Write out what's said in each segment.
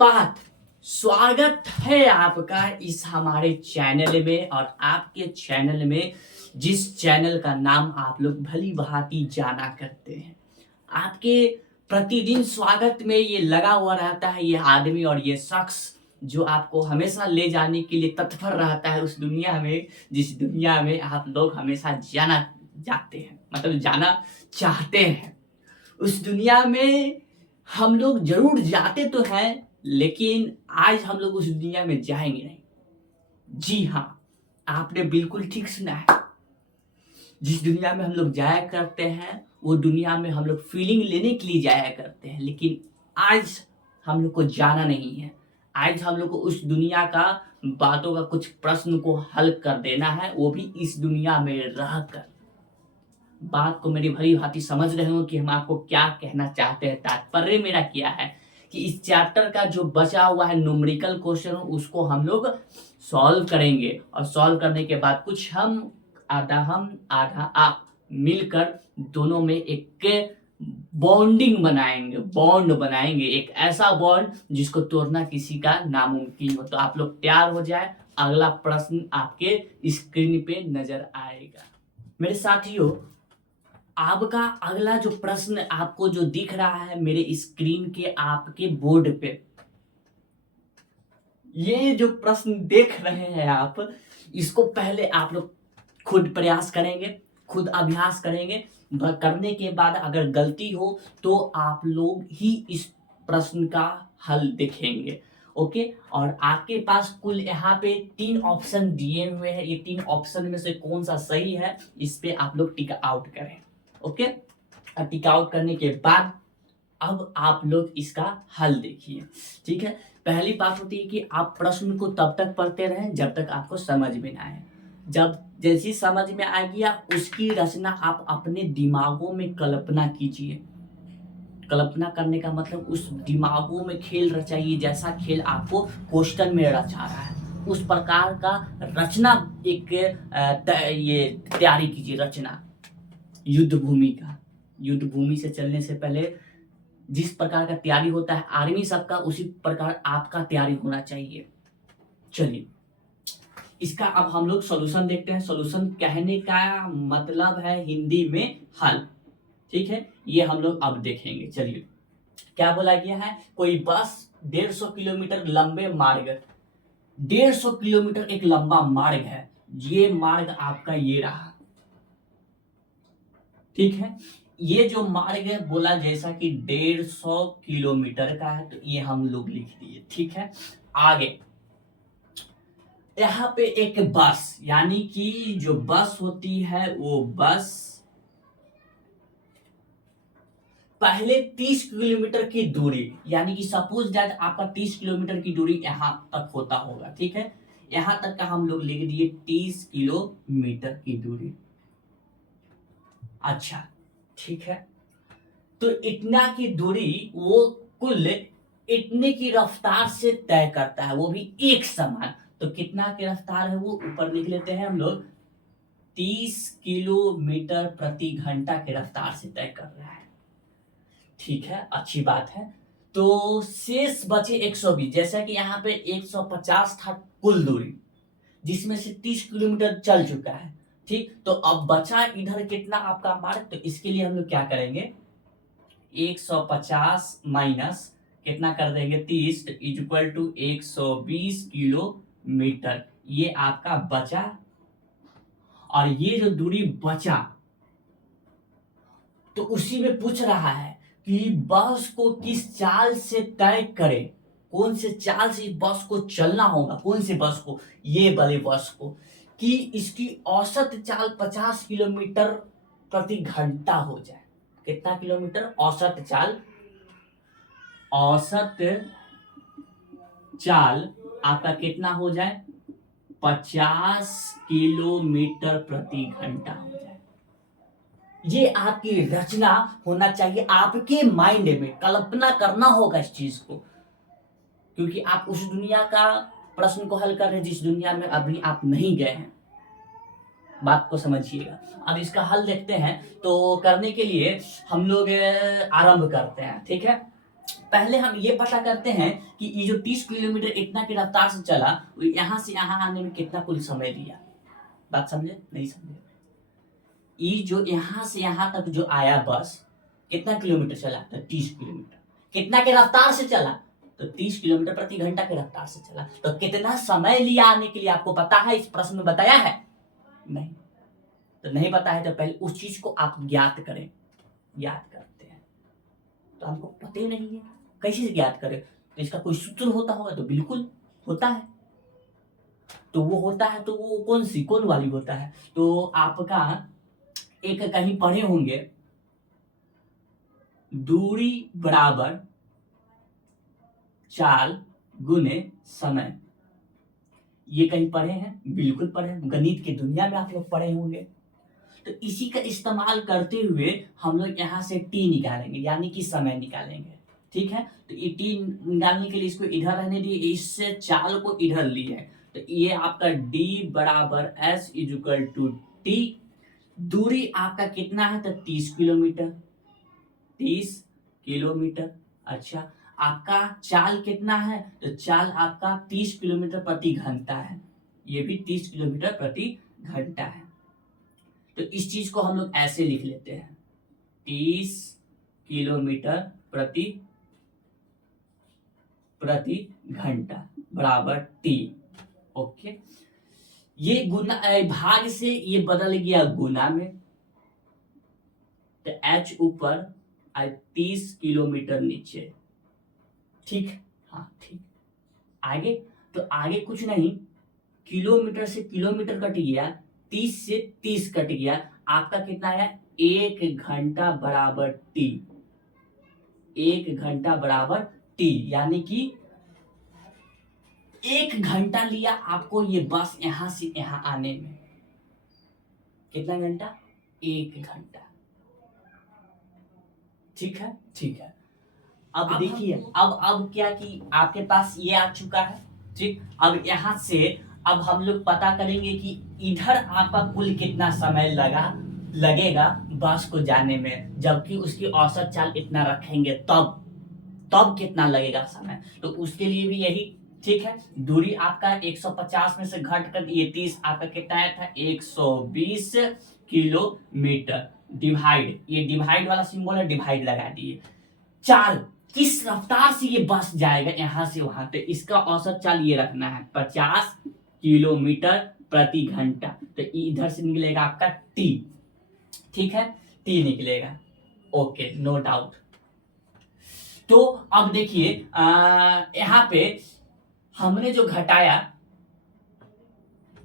बात। स्वागत है आपका इस हमारे चैनल में और आपके चैनल में, जिस चैनल का नाम आप लोग भली भांति जाना करते हैं। आपके प्रतिदिन स्वागत में ये लगा हुआ रहता है, ये आदमी और ये शख्स जो आपको हमेशा ले जाने के लिए तत्पर रहता है उस दुनिया में, जिस दुनिया में आप लोग हमेशा जाना जाते हैं, मतलब जाना चाहते हैं। उस दुनिया में हम लोग जरूर जाते तो हैं, लेकिन आज हम लोग उस दुनिया में जाएंगे नहीं। जी हाँ, आपने बिल्कुल ठीक सुना है। जिस दुनिया में हम लोग जाया करते हैं वो दुनिया में हम लोग फीलिंग लेने के लिए जाया करते हैं, लेकिन आज हम लोग को जाना नहीं है। आज हम लोग को उस दुनिया का बातों का कुछ प्रश्न को हल कर देना है, वो भी इस दुनिया में रहकर। बात को मेरी भली भांति समझ रहे हो कि हम आपको क्या कहना चाहते हैं। तात्पर्य मेरा क्या है कि इस चैप्टर का जो बचा हुआ है न्यूमेरिकल क्वेश्चन, उसको हम लोग सॉल्व करेंगे और सॉल्व करने के बाद कुछ हम आधा आप मिलकर दोनों में एक बॉन्डिंग बनाएंगे, बॉन्ड बनाएंगे, एक ऐसा बॉन्ड जिसको तोड़ना किसी का नामुमकिन हो। तो आप लोग तैयार हो जाए, अगला प्रश्न आपके स्क्रीन पे नजर आएगा। मेरे साथियों, आपका अगला जो प्रश्न आपको जो दिख रहा है मेरे स्क्रीन के आपके बोर्ड पे, ये जो प्रश्न देख रहे हैं आप, इसको पहले आप लोग खुद प्रयास करेंगे, खुद अभ्यास करेंगे। करने के बाद अगर गलती हो तो आप लोग ही इस प्रश्न का हल देखेंगे। ओके, और आपके पास कुल यहाँ पे 3 ऑप्शन दिए हुए हैं। ये 3 ऑप्शन में से कौन सा सही है, इस पे आप लोग टिक आउट करें। ओके, टिक आउट करने के बाद अब आप लोग इसका हल देखिए। ठीक है, पहली बात होती है कि आप प्रश्न को तब तक पढ़ते रहें जब तक आपको समझ में ना आए। जब जैसी समझ में आएगी आप उसकी रचना आप अपने दिमागों में कल्पना कीजिए। कल्पना करने का मतलब उस दिमागों में खेल रचाइए, जैसा खेल आपको क्वेश्चन में रचा रहा है उस प्रकार का रचना एक ये तैयारी कीजिए। रचना युद्ध भूमि का, युद्ध भूमि से चलने से पहले जिस प्रकार का तैयारी होता है आर्मी सबका, उसी प्रकार आपका तैयारी होना चाहिए। चलिए, इसका अब हम लोग सॉल्यूशन देखते हैं। सॉल्यूशन कहने का मतलब है हिंदी में हल। ठीक है, ये हम लोग अब देखेंगे। चलिए, क्या बोला गया है, कोई बस 150 किलोमीटर लंबे मार्ग, 150 किलोमीटर एक लंबा मार्ग है। ये मार्ग आपका ये रहा। ठीक है, ये जो मार्ग है बोला जैसा कि 150 किलोमीटर का है, तो ये हम लोग लिख दिए। ठीक है, आगे यहाँ पे एक बस, यानी कि जो बस होती है वो बस पहले 30 किलोमीटर की दूरी, यानी कि सपोज दैट आपका 30 किलोमीटर की दूरी यहां तक होता होगा। ठीक है, यहां तक का हम लोग लिख दिए 30 किलोमीटर की दूरी। अच्छा, ठीक है, तो इतना की दूरी वो कुल इतने की रफ्तार से तय करता है, वो भी एक समान। तो कितना की रफ्तार है वो ऊपर लिख लेते हैं हम लोग, 30 किलोमीटर प्रति घंटा की रफ्तार से तय कर रहा है। ठीक है, अच्छी बात है। तो शेष बचे 120, जैसा कि यहाँ पे 150 था कुल दूरी, जिसमें से 30 किलोमीटर चल चुका है। ठीक, तो अब बचा इधर कितना आपका मार्ग, तो इसके लिए हम लोग क्या करेंगे, 150 माइनस कितना कर देंगे 30 इज इक्वल टू 120 किलोमीटर। ये आपका बचा, और ये जो दूरी बचा तो उसी में पूछ रहा है कि बस को किस चाल से तय करे, कौन से चाल से बस को चलना होगा, कौन से बस को, ये वाले बस को, कि इसकी औसत चाल 50 किलोमीटर प्रति घंटा हो जाए। कितना किलोमीटर औसत चाल, औसत चाल आपका कितना हो जाए, 50 किलोमीटर प्रति घंटा हो जाए। ये आपकी रचना होना चाहिए, आपके माइंड में कल्पना करना होगा इस चीज को, क्योंकि आप उस दुनिया का प्रश्न को हल कर रहे हैं जिस दुनिया में अभी आप नहीं गए हैं। बात को समझिएगा। अब इसका हल देखते हैं, तो करने के लिए हम लोग आरंभ करते हैं। ठीक है, पहले हम ये पता करते हैं कि ये जो 30 किलोमीटर इतना की रफ्तार से चला, वो यहाँ से यहाँ आने में कितना कुल समय लिया। बात समझे? नहीं समझे? ये जो यहाँ से यहाँ तक जो आया बस, कितना किलोमीटर चला? तो 30 किलोमीटर। कितना के रफ्तार से चला? तो 30 किलोमीटर प्रति घंटा के रफ्तार से चला। तो कितना समय लिया आने के लिए आपको पता है? इस प्रश्न में बताया है? नहीं। तो नहीं पता है तो पहले उस चीज को आप ज्ञात करें। ज्ञात करते हैं तो हमको पता ही नहीं है, कैसे से ज्ञात करें? तो इसका कोई सूत्र होता होगा? तो बिल्कुल होता है। तो वो होता है, तो वो कौन वाली होता है? तो आपका एक कहीं पढ़े होंगे, दूरी बराबर चाल गुने समय। ये कहीं पढ़े हैं? बिल्कुल पढ़े हैं, गणित की दुनिया में आप लोग पढ़े होंगे। तो इसी का इस्तेमाल करते हुए हम लोग यहाँ से टी निकालेंगे, यानी कि समय निकालेंगे। ठीक है, तो ये टी निकालने के लिए इसको इधर रहने दिए, इससे चाल को इधर लिए। तो ये आपका d बराबर s इक्वल टू टी। दूरी आपका कितना है? तो 30 किलोमीटर। 30 किलोमीटर। अच्छा, आपका चाल कितना है? तो चाल आपका 30 किलोमीटर प्रति घंटा है। ये भी 30 किलोमीटर प्रति घंटा है। तो इस चीज को हम लोग ऐसे लिख लेते हैं, 30 किलोमीटर प्रति घंटा बराबर टी। ओके, ये गुना भाग से ये बदल गया गुना में, तो h ऊपर 30 किलोमीटर नीचे। ठीक, हाँ ठीक। आगे तो आगे कुछ नहीं, किलोमीटर से किलोमीटर कट गया, 30 से 30 कट गया, आपका कितना आया? 1 घंटा बराबर टी। 1 घंटा बराबर टी, यानी कि 1 घंटा लिया आपको ये बस यहां से यहां आने में। कितना घंटा? 1 घंटा। ठीक है, ठीक है। अब देखिए, अब क्या कि आपके पास ये आ चुका है। ठीक, अब यहां से अब हम लोग पता करेंगे कि इधर आपका कुल कितना समय लगेगा बस को जाने में, जबकि उसकी औसत चाल इतना रखेंगे तब कितना लगेगा समय। तो उसके लिए भी यही ठीक है। दूरी आपका 150 में से घट कर ये 30 आपका कितना आया था? 120 किलोमीटर। डिवाइड, ये डिवाइड वाला सिंबल है, डिवाइड लगा दिए। चाल किस रफ्तार से ये बस जाएगा यहां से वहां, तो इसका औसत चाल ये रखना है 50 किलोमीटर प्रति घंटा। तो इधर से निकलेगा आपका टी। ठीक है, टी निकलेगा। Okay, no doubt. तो अब देखिए, यहां पे हमने जो घटाया,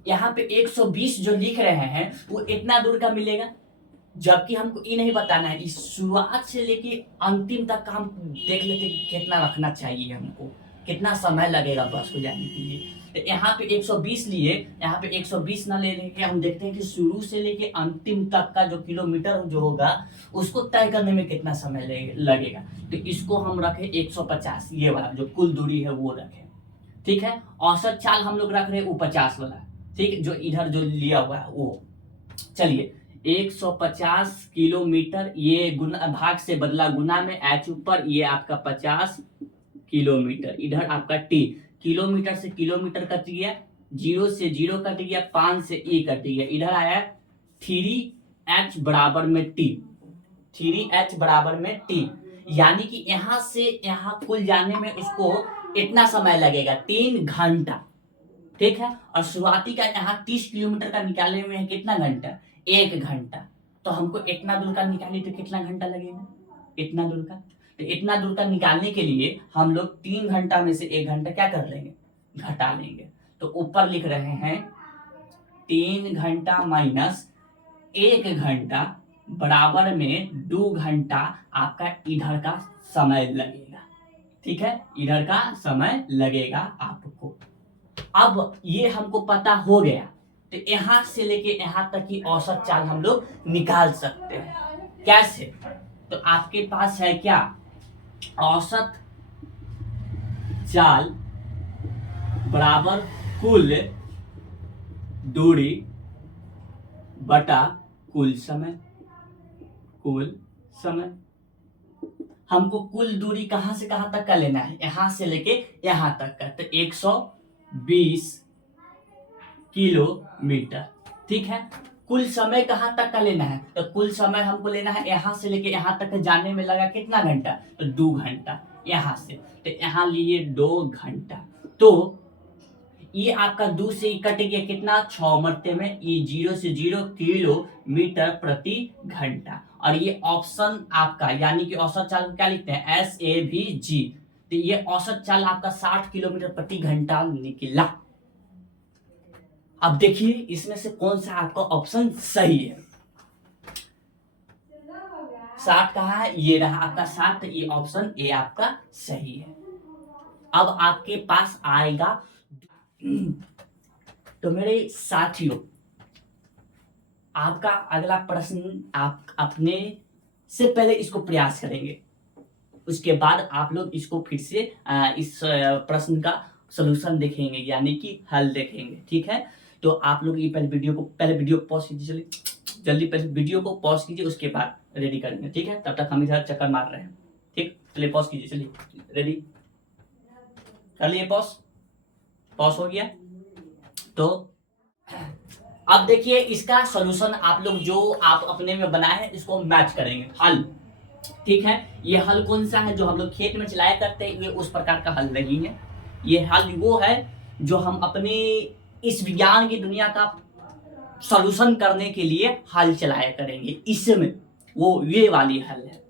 यहां पे 120 जो लिख रहे हैं वो इतना दूर का मिलेगा, जबकि हमको ये नहीं बताना है इस शुरुआत से लेके अंतिम तक का हम देख लेते कि कितना रखना चाहिए हमको, कितना समय लगेगा बस को जाने के लिए। तो यहाँ पे 120 लिए, यहाँ पे 120 ना ले लेके हम देखते हैं कि शुरू से लेके अंतिम तक का जो किलोमीटर जो होगा उसको तय करने में कितना समय लगेगा। तो इसको हम रखे 150, ये वाला जो कुल दूरी है वो रखे। ठीक है, औसत चाल हम लोग रख रहे हैं वो 50 वाला। ठीक, जो इधर जो लिया हुआ है वो। चलिए, 150 किलोमीटर, ये गुना भाग से बदला गुना में, एच ऊपर, ये आपका 50 किलोमीटर। इधर आपका टी, किलोमीटर से किलोमीटर कट गया, 0 से 0 कट गया, 5 से ए कट गया, इधर आया 3h बराबर में टी। 3h बराबर में टी, यानी कि यहां से यहां कुल जाने में उसको इतना समय लगेगा, 3 घंटा। ठीक है, और शुरुआती का यहाँ 30 किलोमीटर का निकाले हुए हैं, कितना घंटा? 1 घंटा। तो हमको इतना दूर का निकाले तो कितना घंटा लगेगा? इतना दूर का। तो इतना दूर का निकालने के लिए हम लोग 3 घंटा में से 1 घंटा क्या कर लेंगे? घटा लेंगे। तो ऊपर लिख रहे हैं 3 घंटा माइनस 1 घंटा बराबर में 2 घंटा आपका इधर का समय लगेगा। ठीक है, इधर का समय लगेगा आपको। अब ये हमको पता हो गया, तो यहां से लेके यहां तक की औसत चाल हम लोग निकाल सकते हैं। कैसे? तो आपके पास है क्या? औसत चाल बराबर कुल दूरी बटा कुल समय। कुल समय, हमको कुल दूरी कहाँ से कहाँ तक का लेना है, यहाँ से लेके यहाँ तक का, तो 120 किलोमीटर। ठीक है, कुल समय कहाँ तक का लेना है, तो कुल समय हमको लेना है यहाँ से लेके यहाँ तक जाने में लगा कितना घंटा, तो 2 घंटा। यहाँ से तो यहाँ लिए 2 घंटा, तो ये आपका 2 से कट गया कितना, 6 मरते में, ये 0 से 0 किलोमीटर प्रति घंटा। और ये ऑप्शन आपका यानी कि औसत चाल को क्या लिखते हैं, SAVG, तो ये औसत चाल आपका 60 किलोमीटर प्रति घंटा निकला। अब देखिए इसमें से कौन सा आपका ऑप्शन सही है। 60 कहाँ है, ये रहा आपका 60, तो ये ऑप्शन ए आपका सही है। अब आपके पास आएगा, तो मेरे साथियों आपका अगला प्रश्न आप अपने से पहले इसको प्रयास करेंगे, उसके बाद आप लोग इसको फिर से इस प्रश्न का सलूशन देखेंगे यानी कि हल देखेंगे। ठीक है, तो आप लोग ये पहले वीडियो को पॉज कीजिए, चलिए जल्दी पहले वीडियो को पॉज कीजिए, उसके बाद रेडी करेंगे। ठीक है, तब तक हम इधर चक्कर मार रहे हैं। ठीक, चलिए पॉज कीजिए, चलिए रेडी कर लिए, पॉज हो गया। तो अब देखिए इसका सॉल्यूशन आप लोग जो आप अपने में बनाए हैं इसको मैच करेंगे, हल। ठीक है, ये हल कौन सा है, जो हम लोग खेत में चलाया करते हैं, ये उस प्रकार का हल नहीं है। ये हल वो है जो हम अपने इस विज्ञान की दुनिया का सॉल्यूशन करने के लिए हल चलाया करेंगे, इसमें वो ये वाली हल है।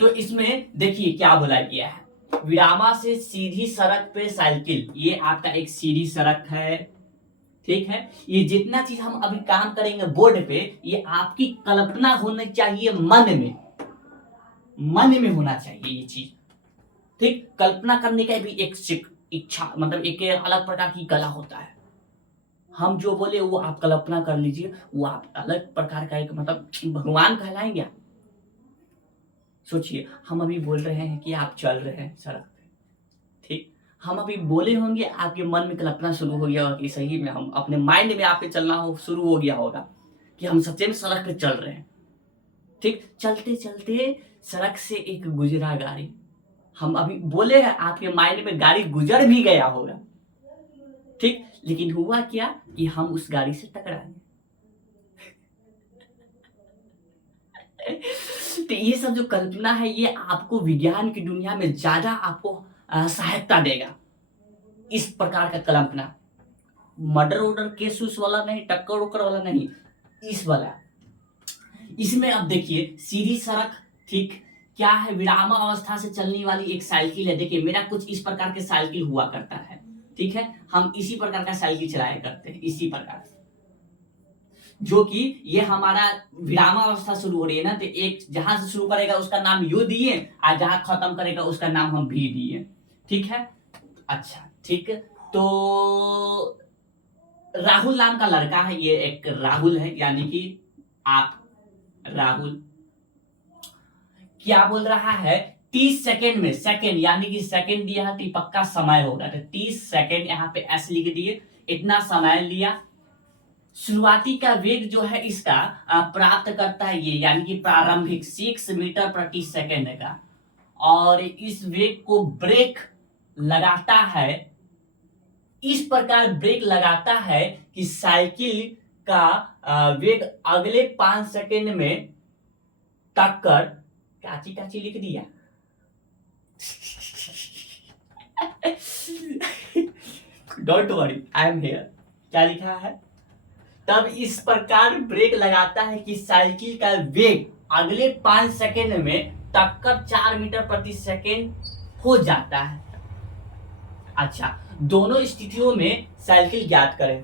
तो इसमें देखिए क्या बोला गया है, विरामा से सीधी सड़क पे साइकिल, ये आपका एक सीधी सड़क है। ठीक है, ये जितना चीज हम अभी काम करेंगे बोर्ड पे, ये आपकी कल्पना होनी चाहिए, मन में होना चाहिए ये चीज। ठीक, कल्पना करने का भी एक इच्छा, मतलब एक अलग प्रकार की कला होता है। हम जो बोले वो आप कल्पना कर लीजिए, वो आप अलग प्रकार का एक मतलब भगवान कहलाएंगे आप। सोचिए हम अभी बोल रहे हैं कि आप चल रहे हैं सड़क पे, ठीक, हम अभी बोले होंगे, आपके मन में कल्पना शुरू हो गया होगा कि सही में हम अपने माइंड में आपके चलना हो शुरू हो गया होगा कि हम सच्चे में सड़क पे चल रहे हैं। ठीक, चलते चलते सड़क से एक गुजरा गाड़ी, हम अभी बोले हैं, आपके माइंड में गाड़ी गुजर भी गया होगा। ठीक, लेकिन हुआ क्या कि हम उस गाड़ी से टकरा गए। तो ये सब जो कल्पना है ये आपको विज्ञान की दुनिया में ज्यादा आपको सहायता देगा। इस प्रकार का कल्पना, मर्डर वर्डर केस उस वाला नहीं, टक्कर उक्कर वाला नहीं, इस वाला। इसमें अब देखिए सीधी सड़क, ठीक, क्या है, विरामा अवस्था से चलने वाली एक साइकिल है। देखिए मेरा कुछ इस प्रकार के साइकिल हुआ करता है। ठीक है, हम इसी प्रकार का साइकिल चलाया करते हैं, इसी प्रकार से, जो कि ये हमारा विरामा अवस्था शुरू हो रही है ना, तो एक जहां से शुरू करेगा उसका नाम यू दिए, और जहां खत्म करेगा उसका नाम हम भी दिए। ठीक है, अच्छा ठीक, तो राहुल नाम का लड़का है, ये एक राहुल है, यानी कि आप राहुल क्या बोल रहा है, 30 सेकेंड में, सेकेंड यानी कि सेकेंड दिया है तो पक्का समय होगा, तो 30 सेकेंड यहाँ पे एस लिख दिए, इतना समय लिया। शुरुआती का वेग जो है इसका प्राप्त करता है ये, यानी कि प्रारंभिक 6 मीटर प्रति सेकेंड का, और इस वेग को ब्रेक लगाता है, इस प्रकार ब्रेक लगाता है कि साइकिल का वेग अगले 5 सेकेंड में टक्कर, काची काची लिख दिया don't worry I am here, क्या लिखा है, तब इस प्रकार ब्रेक लगाता है कि साइकिल का वेग अगले 5 सेकेंड में टक्कर 4 मीटर प्रति सेकेंड हो जाता है। अच्छा, दोनों स्थितियों में साइकिल ज्ञात करें।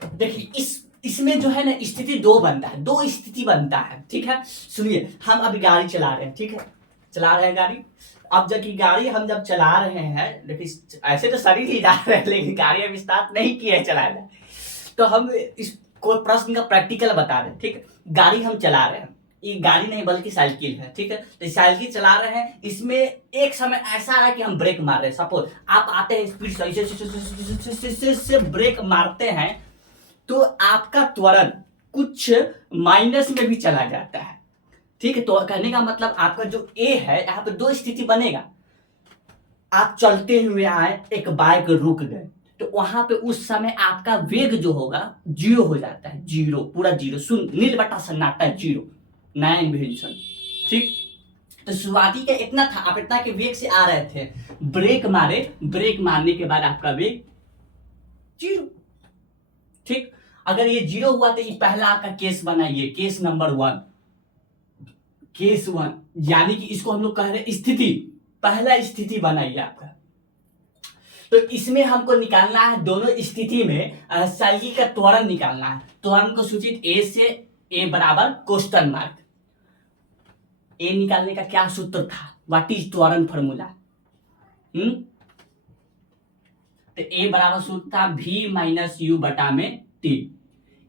देखिए इसमें जो है ना स्थिति दो बनता है, दो स्थिति बनता है। ठीक है, सुनिए, हम अभी गाड़ी चला रहे हैं, ठीक है, चला रहे हैं गाड़ी। अब जबकि गाड़ी हम जब चला रहे हैं, देखिए ऐसे तो शरीर ही जा रहे हैं, लेकिन गाड़ी अभी स्टार्ट नहीं किया है चलाना, तो हम इस कोई प्रश्न का प्रैक्टिकल बता रहे हैं। ठीक है, गाड़ी हम चला रहे हैं, ये गाड़ी नहीं बल्कि साइकिल है। ठीक है, तो साइकिल चला रहे हैं, इसमें एक समय ऐसा है कि हम ब्रेक मार रहे हैं। सपोज आप आते हैं स्पीड से ब्रेक मारते हैं, तो आपका त्वरण कुछ माइनस में भी चला जाता है। ठीक है, तो कहने का मतलब आपका जो ए है, यहाँ पे दो स्थिति बनेगा। आप चलते हुए आए, एक बाइक रुक गए, तो वहां पे उस समय आपका वेग जो होगा जीरो हो जाता है, जीरो, पूरा जीरो, शून्य, नील बटा सन्नाटा, जीरो, नया इन्वेंशन। ठीक, तो शुरुआती का इतना था, आप इतना के वेग से आ रहे थे, ब्रेक मारे, ब्रेक मारने के बाद आपका वेग जीरो। ठीक, अगर ये जीरो हुआ तो ये पहला आपका केस बनाइए, केस नंबर 1, केस 1, यानी कि इसको हम लोग कह रहे हैं स्थिति, पहला स्थिति बनाइए आपका। तो इसमें हमको निकालना है दोनों स्थिति में सही का त्वरण निकालना है। त्वरण को सूचित ए से, ए बराबर क्वेश्चन मार्क, ए निकालने का क्या सूत्र था, व्हाट इज त्वरण फॉर्मूला। तो ए बराबर सूत्र था v माइनस यू बटा में टी।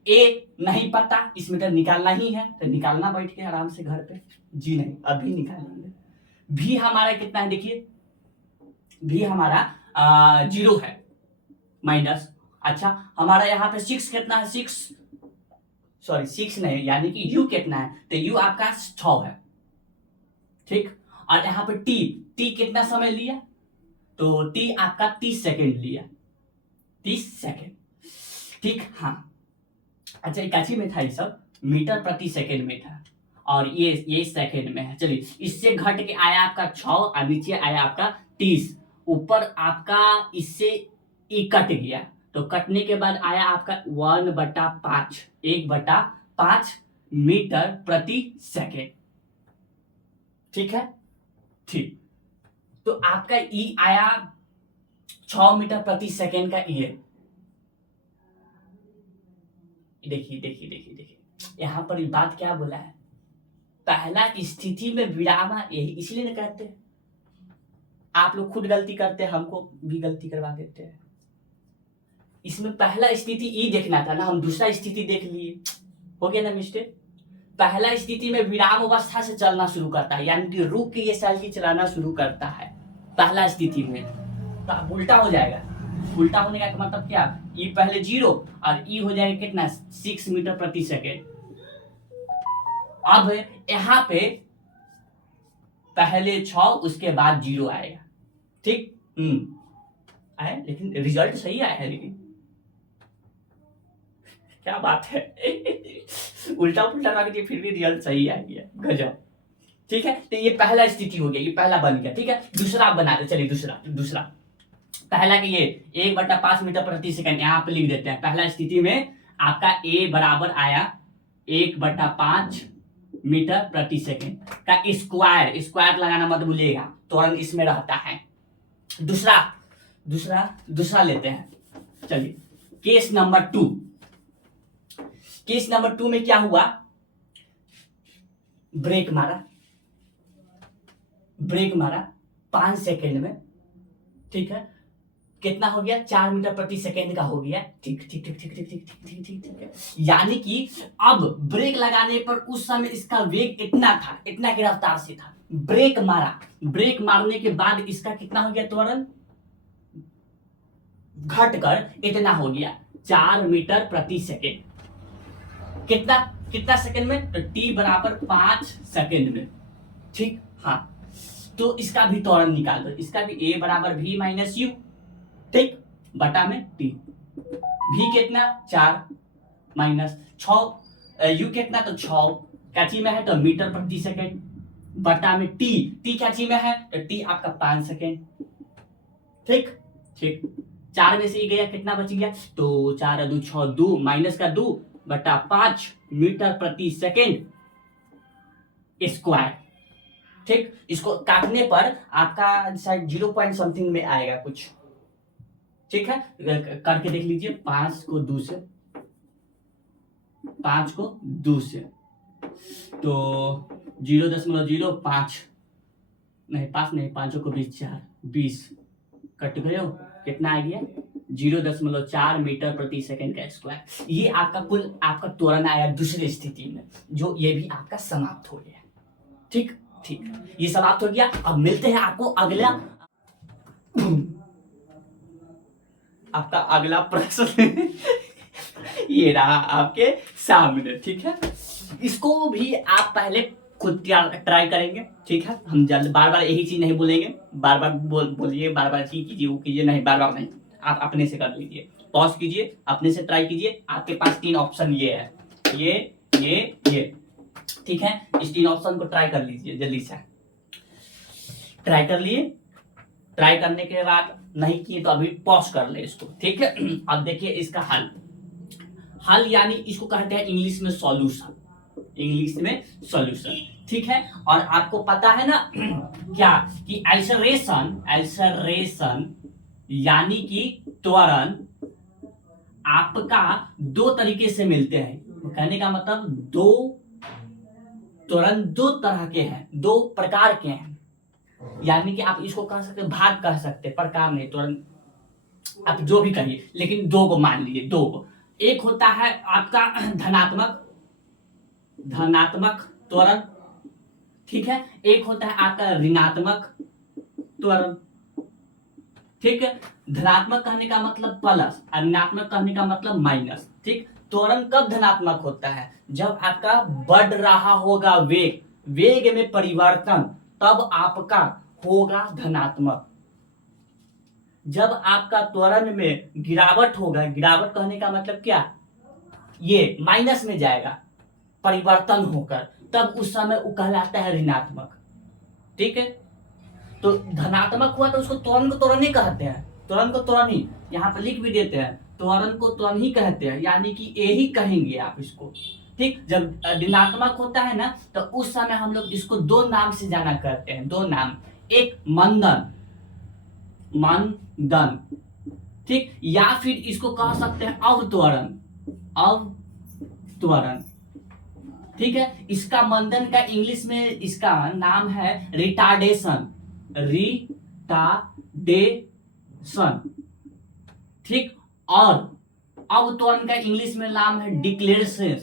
ए नहीं पता, इसमें तो निकालना ही है, तो निकालना बैठ के आराम से घर पे, जी नहीं अभी निकालेंगे। भी हमारा कितना है देखिए, भी हमारा जीरो है, माइनस, अच्छा हमारा यहाँ पे 6 कितना है, 6 सॉरी 6 नहीं, यानी कि u कितना है, तो u आपका 6 है। ठीक, और यहाँ पे t कितना समय लिया, तो t आपका 30 सेकेंड लिया, 30 सेकेंड। ठीक, हाँ, अच्छा इकाची में था ये सब, मीटर प्रति सेकेंड में था, और ये सेकेंड में है। चलिए, इससे घट के आया आपका 6 और नीचे आया आपका 30, ऊपर आपका इससे ई कट गया, तो कटने के बाद आया आपका 1/5, 1/5 मीटर प्रति सेकेंड। ठीक है, ठीक, तो आपका ई आया 6 मीटर प्रति सेकेंड का ई है। देखिए देखिए देखिए देखिए, यहां पर बात क्या बोला है, पहला स्थिति में विराम, यही इसलिए ना कहते हैं, आप लोग खुद गलती करते हैं, हमको भी गलती करवा देते हैं। इसमें पहला स्थिति ई देखना था ना, हम दूसरा स्थिति देख लिए, हो गया ना मिस्टेक। पहला स्थिति में विराम अवस्था से चलना शुरू करता है, यानी कि रुक के ये साइकिल चलाना शुरू करता है पहला स्थिति में, तो उल्टा हो जाएगा। उल्टा होने का मतलब क्या, ई पहले जीरो और ई हो जाएगा कितना, 6 मीटर प्रति सेकेंड। अब यहां पे पहले 6 उसके बाद 0 आएगा। ठीक, आया, लेकिन रिजल्ट सही आया है, लेकिन क्या बात है उल्टा पुल्टा रख दिया फिर भी रिजल्ट सही आ गया, गजब। ठीक है, तो ये पहला स्थिति हो गया, ये पहला बन गया। ठीक है, दूसरा आप बना दे, चलिए दूसरा पहला कि ये 1/5 मीटर प्रति सेकंड, यहाँ पे लिख देते हैं। पहला स्थिति में आपका ए बराबर आया 1/5 मीटर प्रति सेकंड का स्क्वायर, स्क्वायर लगाना मत भूलिएगा, त्वरण इसमें रहता है। दूसरा लेते हैं, चलिए केस नंबर 2। केस नंबर 2 में क्या हुआ, ब्रेक मारा 5 सेकेंड में। ठीक है, कितना हो गया, 4 मीटर प्रति सेकेंड का हो गया। ठीक ठीक ठीक ठीक ठीक ठीक ठीक ठीक ठीक है, यानी कि अब ब्रेक लगाने पर उस समय इसका वेग इतना था, इतना की रफ्तार से था, ब्रेक मारने के बाद इसका कितना हो गया, त्वरण घटकर इतना हो गया, 4 मीटर प्रति सेकेंड। कितना सेकेंड में, तो t बराबर 5 सेकेंड में। ठीक, हाँ, तो इसका भी त्वरण निकाल दो, इसका भी a बराबर v माइनस यू, ठीक, बटा में t। v कितना, 4 माइनस 6, u कितना, तो 6 कैची में है तो मीटर प्रति सेकेंड, बटा में t कैची में है तो t आपका 5 सेकेंड। ठीक ठीक, 4 में से ही गया, कितना बच गया, तो 4 2 6 2 माइनस का 2 बटा 5 मीटर प्रति सेकेंड स्क्वायर। ठीक, इसको काटने पर आपका शायद 0 पॉइंट समथिंग में आएगा कुछ। ठीक है, करके देख लीजिए, 5 को 2 से, 5 को 2 से, तो 0.05 नहीं, 5 नहीं, 5 को 20 4 20 कट गए, कितना आ गया, 0.4 मीटर प्रति सेकेंड का स्क्वायर। ये आपका कुल आपका त्वरण आया दूसरी स्थिति में, जो ये भी आपका समाप्त हो गया। ठीक ठीक, ये समाप्त हो गया। अब मिलते हैं आपको अगला आपका अगला प्रश्न ये रहा आपके सामने। ठीक है, इसको भी आप पहले खुद ट्राई करेंगे, ठीक है। हम जल्द बार बार यही चीज नहीं बोलेंगे, बार बार बोलिए, बार बार ये कीजिए वो कीजिए, नहीं, बार बार नहीं। आप अपने से कर लीजिए, पॉज कीजिए, अपने से ट्राई कीजिए। आपके पास 3 ऑप्शन ये है, ये, ठीक है। इस 3 ऑप्शन को ट्राई कर लीजिए, जल्दी से ट्राई कर लिए। ट्राई करने के बाद नहीं किए तो अभी पॉज कर ले इसको, ठीक है। अब देखिए इसका हल यानी इसको कहते हैं इंग्लिश में सॉल्यूशन, इंग्लिश में सॉल्यूशन, ठीक है। और आपको पता है ना क्या कि एल्सरेशन यानी कि त्वरण आपका 2 तरीके से मिलते हैं। कहने का मतलब त्वरण 2 तरह के हैं, 2 प्रकार के हैं। यानी कि आप इसको कह सकते भाग कह सकते, प्रकार नहीं, त्वरण आप जो भी कहिए, लेकिन 2 को मान लीजिए, 2 को। एक होता है आपका धनात्मक त्वरण, ठीक है। एक होता है आपका ऋणात्मक त्वरण, ठीक है। धनात्मक कहने का मतलब प्लस और ऋणात्मक कहने का मतलब माइनस, ठीक। त्वरण कब धनात्मक होता है? जब आपका बढ़ रहा होगा वेग में परिवर्तन, तब आपका होगा धनात्मक। जब आपका त्वरण में गिरावट होगा, गिरावट कहने का मतलब क्या, ये माइनस में जाएगा परिवर्तन होकर, तब उस समय वो कहलाता है ऋणात्मक, ठीक है। तो धनात्मक हुआ तो उसको त्वरण को त्वरण ही कहते हैं, त्वरण को त्वरण ही यहाँ पे लिख भी देते हैं, त्वरण को त्वरण ही कहते हैं, यानी कि यही कहेंगे आप इसको, ठीक। जब ऋणात्मक होता है ना तो उस समय हम लोग इसको 2 नाम से जाना करते हैं, 2 नाम। एक मंदन, ठीक, या फिर इसको कह सकते हैं अवत्वरण, ठीक है। इसका मंदन का इंग्लिश में इसका नाम है रिटार्डेशन, ठीक। और अवत्वरण का इंग्लिश में नाम है डिक्लेरेशन,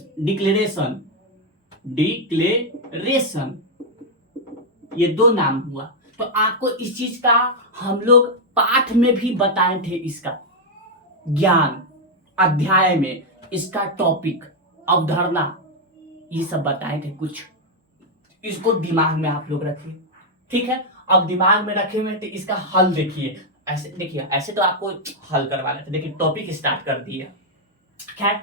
ये 2 नाम हुआ। तो आपको इस चीज का हम लोग पाठ में भी बताए थे, इसका ज्ञान अध्याय में, इसका टॉपिक अवधारणा ये सब बताए थे कुछ। इसको दिमाग में आप लोग रखिए, ठीक है। अब दिमाग में रखे हुए तो इसका हल देखिए, ऐसे देखिए, ऐसे तो आपको हल करवा लेते, देखिए टॉपिक स्टार्ट कर दिया। खैर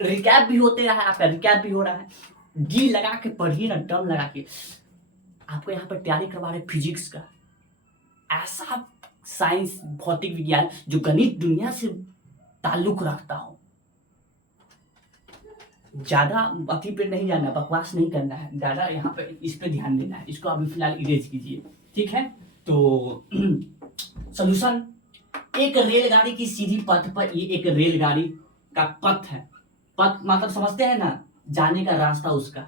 रिकैप भी होते रहा है, आपका रिकैप भी हो रहा है। जी लगा के पढ़िए ना, दम लगा के। आपको यहाँ पर तैयारी करवा रहे फिजिक्स का, ऐसा साइंस भौतिक विज्ञान जो गणित दुनिया से ताल्लुक रखता हो। ज्यादा अति पे नहीं जाना, बकवास नहीं करना है, ज्यादा यहाँ पे इस पे ध्यान देना है। इसको अभी फिलहाल इरेज कीजिए, ठीक है। तो सॉल्यूशन, एक रेलगाड़ी की सीधी पथ पर, ये एक रेलगाड़ी का पथ है, पथ मतलब समझते हैं ना, जाने का रास्ता उसका,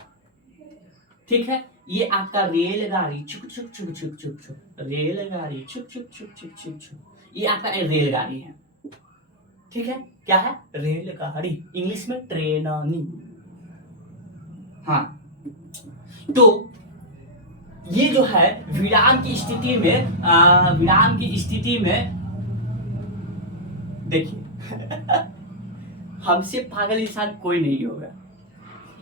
ठीक है। ये आपका रेलगाड़ी छुक छुक छुक छुक छुक छुक, रेलगाड़ी छुक छुक छुक छुक छुक छुक, ये आपका एक रेलगाड़ी है, ठीक है। क्या है? रेलगाड़ी, इंग्लिश में ट्रेननी। हाँ, तो ये जो है विराम की स्थिति में देखिए हमसे पागल इंसान कोई नहीं होगा।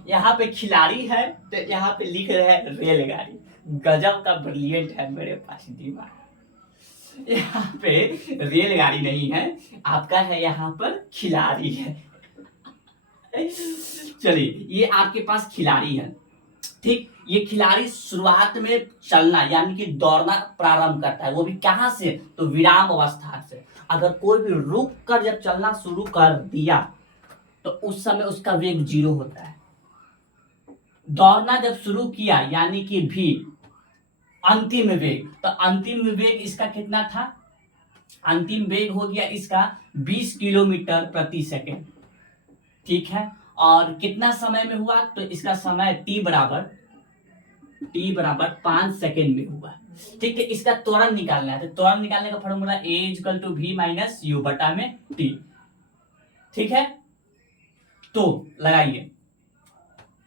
यहाँ पे खिलाड़ी है तो यहाँ पे लिख रहे हैं रेलगाड़ी, गजब का ब्रिलियंट है मेरे पास दिमाग। यहाँ पे रेलगाड़ी नहीं है, आपका है यहाँ पर खिलाड़ी है। चलिए, ये आपके पास खिलाड़ी है, ठीक। ये खिलाड़ी शुरुआत में चलना यानी कि दौड़ना प्रारंभ करता है, वो भी कहां से, तो विराम अवस्था से। अगर कोई भी रुक कर जब चलना शुरू कर दिया तो उस समय उसका वेग 0 होता है। दौड़ना जब शुरू किया यानी कि भी अंतिम वेग, तो अंतिम वेग इसका कितना था, अंतिम वेग हो गया इसका 20 किलोमीटर प्रति सेकेंड, ठीक है। और कितना समय में हुआ, तो इसका समय t बराबर 5 सेकेंड में हुआ, ठीक है। इसका त्वरण निकालना है, तो त्वरण निकालने का formula a equal to v minus u बटा में t, ठीक है। तो लगाइए,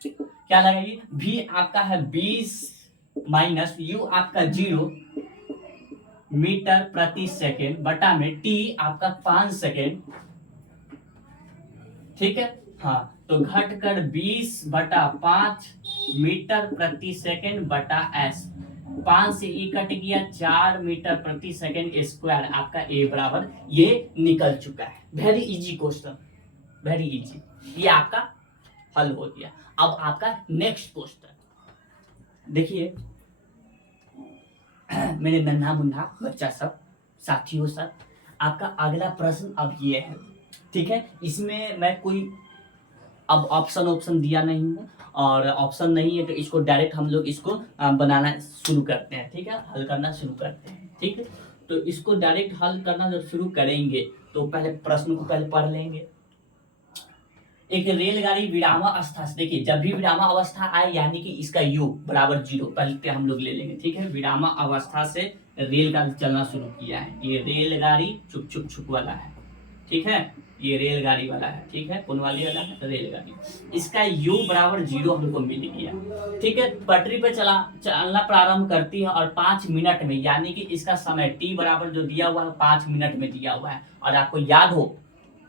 क्या लगाइए, v आपका है 20 माइनस u आपका 0 मीटर प्रति सेकेंड बटा में t आपका 5 सेकेंड, ठीक है। हाँ, तो घट कर 20/5 मीटर प्रति सेकंड बटा एस। 5 से ई कट गया, 4 मीटर प्रति सेकंड स्क्वायर आपका ए बराबर ये निकल चुका है। Very easy question, very easy, ये आपका हल हो गया। अब आपका नेक्स्ट क्वेश्चन देखिए, मेरे नन्हा मुन्ना बच्चा सब, साथियों सब, आपका अगला प्रश्न अब ये है, ठीक है। इसमें मैं कोई अब ऑप्शन दिया नहीं हूँ, और ऑप्शन नहीं है तो इसको डायरेक्ट हम लोग इसको बनाना शुरू करते हैं, ठीक है, हल करना शुरू करते हैं, ठीक है। तो इसको डायरेक्ट हल करना जब शुरू करेंगे तो पहले प्रश्न को पहले पढ़ लेंगे। एक रेलगाड़ी विरामावस्था से, देखिए जब भी विरामावस्था आए यानी कि इसका u बराबर 0 पहले हम लोग ले लेंगे, ठीक है। विरामावस्था से रेलगाड़ी चलना शुरू किया है, ये रेलगाड़ी छुक छुक छुक वाला है, ठीक है, ये रेलगाड़ी वाला है, ठीक है, कौन वाली वाला है, रेलगाड़ी। इसका u बराबर 0 हमको मिल गया, ठीक है। पटरी पे चलना प्रारंभ करती है और 5 मिनट में, यानी कि इसका समय t बराबर जो दिया हुआ है 5 मिनट में दिया हुआ है। और आपको याद हो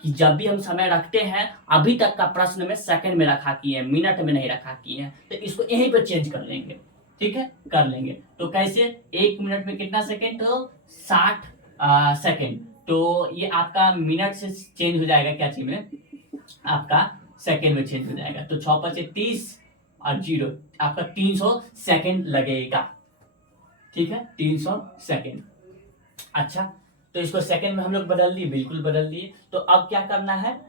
कि जब भी हम समय रखते हैं, अभी तक का प्रश्न में सेकंड में रखा किए हैं, मिनट में नहीं रखा किए हैं, तो इसको यहीं पे चेंज कर लेंगे, ठीक है, कर लेंगे। तो कैसे, 1 मिनट में कितना सेकंड, तो 60 सेकंड, तो ये आपका मिनट से चेंज हो जाएगा, क्या चीज में, आपका सेकंड में चेंज हो जाएगा। तो 6×5 = और 0 आपका 300 सेकंड लगेगा, ठीक है, 300 सेकंड। अच्छा, तो इसको सेकंड में हम लोग बदल दिए, बिल्कुल बदल दिए। तो अब क्या करना है,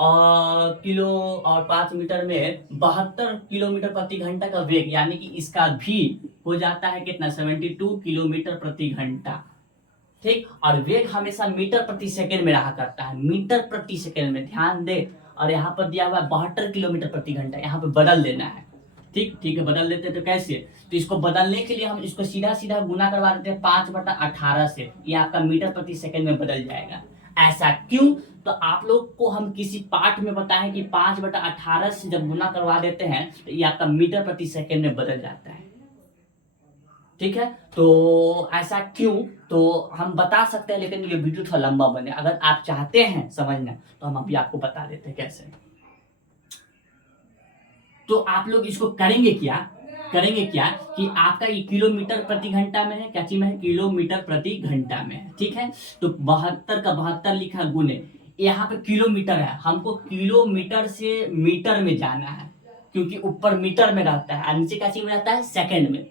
और किलो और 5 मीटर में 72 किलोमीटर प्रति घंटा का वेग, यानी कि इसका भी हो जाता है कितना, 72 किलोमीटर प्रति घंटा, ठीक। और वेग हमेशा मीटर प्रति सेकंड में रहा करता है, मीटर प्रति सेकंड में, ध्यान दे। और यहाँ पर दिया हुआ है 72 किलोमीटर प्रति घंटा, यहाँ पे बदल देना है, ठीक, ठीक है, बदल देते हैं। तो कैसे, तो इसको बदलने के लिए हम इसको सीधा सीधा गुना करवा देते हैं 5/18 से, ये आपका मीटर प्रति सेकंड में बदल जाएगा। ऐसा क्यों, तो आप लोग को हम किसी पाठ में बताएं कि 5/18 से जब गुना करवा देते हैं तो ये आपका मीटर प्रति सेकंड में बदल जाता है, ठीक है। तो ऐसा क्यों, तो हम बता सकते हैं, लेकिन ये वीडियो थोड़ा लंबा बने, अगर आप चाहते हैं समझना तो हम अभी आपको बता देते हैं कैसे। तो आप लोग इसको करेंगे क्या कि आपका ये किलोमीटर प्रति घंटा में है, क्या चीज में है, किलोमीटर प्रति घंटा में है, ठीक है। तो 72 का 72 लिखा गुने, यहाँ पे किलोमीटर है, हमको किलोमीटर से मीटर में जाना है, क्योंकि ऊपर मीटर में रहता है और नीचे क्या चीज में रहता है, सेकंड में,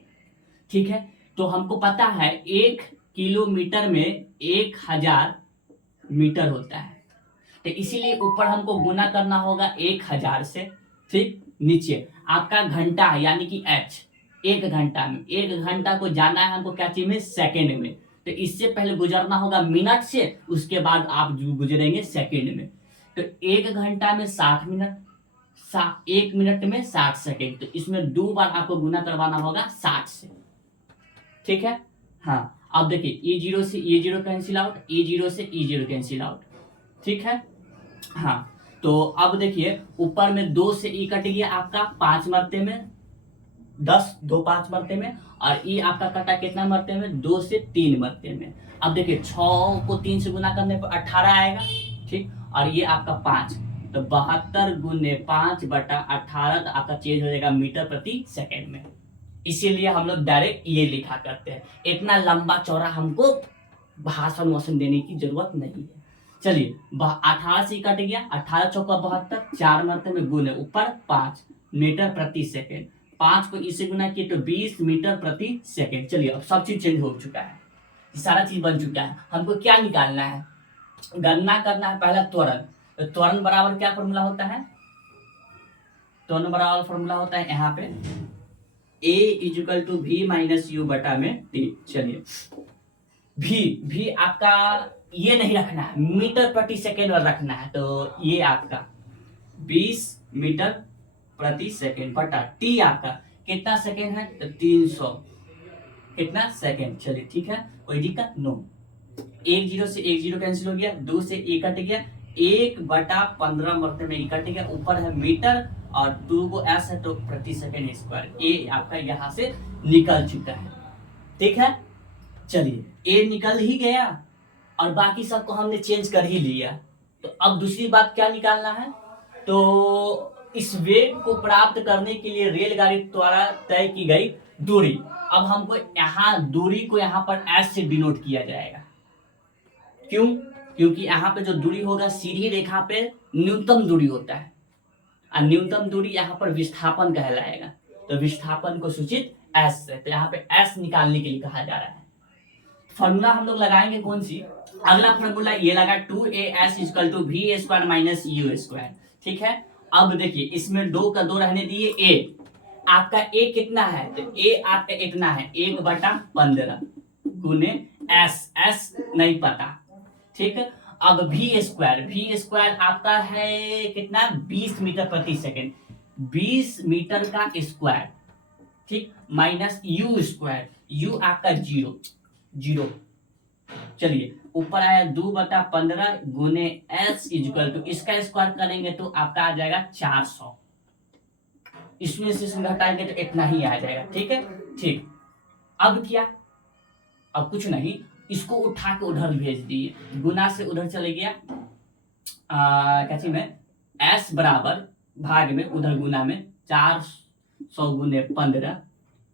ठीक है। तो हमको पता है 1 किलोमीटर में 1000 मीटर होता है, तो इसीलिए ऊपर हमको गुना करना होगा 1000 से, ठीक। नीचे आपका घंटा है, यानी कि h, 1 घंटा में, 1 घंटा को जाना है हमको क्या चीज में, सेकंड में। तो इससे पहले गुजरना होगा मिनट से, उसके बाद आप गुजरेंगे सेकंड में। तो 1 घंटा में 60 मिनट, 1 मिनट में 60 सेकंड, तो इसमें 2 बार आपको गुना करवाना होगा 60 से, ठीक है। हाँ, अब देखिए E0 से E0 कैंसिल आउट, E0 से E0 कैंसिल आउट, ठीक है। हाँ, तो अब देखिए ऊपर में 2 से ई कट गया आपका 5 मरते में, 10 2 5 मरते में, और ई आपका कटा कितना मरते में, 2 से 3 मरते में। अब देखिए 6 को 3 से गुना करने पर 18 आएगा, ठीक। और ये आपका 5, तो 72 गुने 5/18 आपका चेंज हो जाएगा मीटर प्रति सेकंड में। इसीलिए हम लोग डायरेक्ट ये लिखा करते हैं, इतना लंबा चौड़ा हमको भाषण वाषण देने की जरूरत नहीं है। चलिए 18 से कट गया, 18 चौका 72, 4 मरते में गुने, ऊपर 5 मीटर प्रति सेकंड, 5 को इससे गुना किए तो 20 मीटर प्रति सेकंड। चलिए अब सब चीज चेंज हो चुका है, सारा चीज बन चुका है। हमको क्या निकालना है, गणना करना है पहला त्वरण। तो त्वरण बराबर क्या फॉर्मूला होता है, त्वरण बराबर फॉर्मूला होता है यहाँ पे A = V - U बटा में T। चलिए भी आपका ये नहीं रखना है, मीटर प्रति सेकंड में रखना है, तो ये आपका 20 मीटर प्रति सेकंड बटा T आपका कितना सेकंड है, तो 300 कितना सेकंड। चलिए ठीक है, कोई दिक्कत नो। 1 0 से 1 0 कैंसिल हो गया, 2 से 1 कट गया, 1/15 मरते में कट गया, ऊपर है मीटर और 2 को एस है तो प्रति सेकंड स्क्वायर। ए आपका यहाँ से निकल चुका है, ठीक है। चलिए ए निकल ही गया और बाकी सबको हमने चेंज कर ही लिया, तो अब दूसरी बात क्या निकालना है, तो इस वेग को प्राप्त करने के लिए रेलगाड़ी द्वारा तय की गई दूरी। अब हमको यहाँ दूरी को यहाँ पर एस से डिनोट किया जाएगा। क्यों? क्योंकि यहाँ पे जो दूरी होगा सीधी रेखा पे न्यूनतम दूरी होता है, और न्यूनतम दूरी यहाँ पर विस्थापन कहलाएगा। तो विस्थापन को सूचित एस से, तो यहाँ पे एस निकालने के लिए कहा जा रहा है। फॉर्मूला हम लोग लगाएंगे कौन सी? अगला फॉर्मूला ये लगा 2as equal to V square minus U square. ठीक है, अब देखिए इसमें 2 का 2 रहने दिए। ए आपका ए कितना है? तो ए आपका इतना है 1/15 गुने एस नहीं पता। ठीक है, अब वी स्क्वायर आपका है कितना? 20 मीटर प्रति सेकेंड, 20 मीटर का स्क्वायर। ठीक, माइनस यू स्क्वायर, यू आपका 0। चलिए ऊपर आया 2/15 गुने एस इक्वल टू, इसका स्क्वायर करेंगे तो आपका आ जाएगा 400। इसमें से घटाएंगे तो इतना ही आ जाएगा। ठीक है, ठीक। अब क्या? अब कुछ नहीं, इसको उठा के उधर भेज दिए, गुना से उधर चले गया। कैसे में एस बराबर भाग में उधर गुना में 400 गुने 15।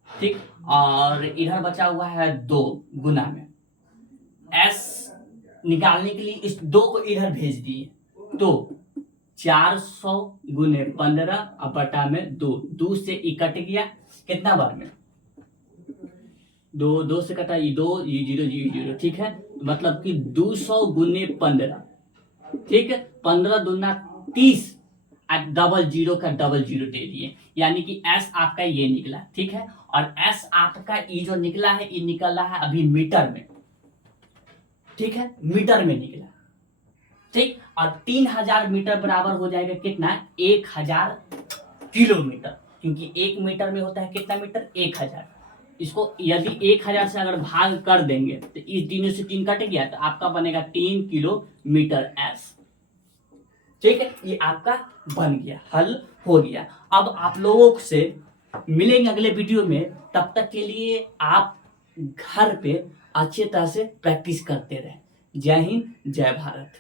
ठीक, और इधर बचा हुआ है 2 गुना में। एस निकालने के लिए इस 2 को इधर भेज दिए, तो 400 गुने 15 और बटा में 2 से कट गया कितना बार में? 2 से कटा, ये 2 ये 0। ठीक है, मतलब कि 200 गुने 15। ठीक है, 15 दूना 30, डबल 0 का डबल 0 दे दिए, यानी कि एस आपका ये निकला। ठीक है, और एस आपका ये जो निकला है ये निकला है अभी मीटर में। ठीक है, मीटर में निकला। ठीक, और 3000 मीटर बराबर हो जाएगा कितना? 1000 किलोमीटर, क्योंकि 1 मीटर में होता है कितना मीटर? 1000। इसको यदि 1000 से अगर भाग कर देंगे तो इस तीनों से 3 कट गया, तो आपका बनेगा 3 किलोमीटर एस। ठीक है, ये आपका बन गया, हल हो गया। अब आप लोगों से मिलेंगे अगले वीडियो में, तब तक के लिए आप घर पे अच्छी तरह से प्रैक्टिस करते रहें। जय हिंद, जय भारत।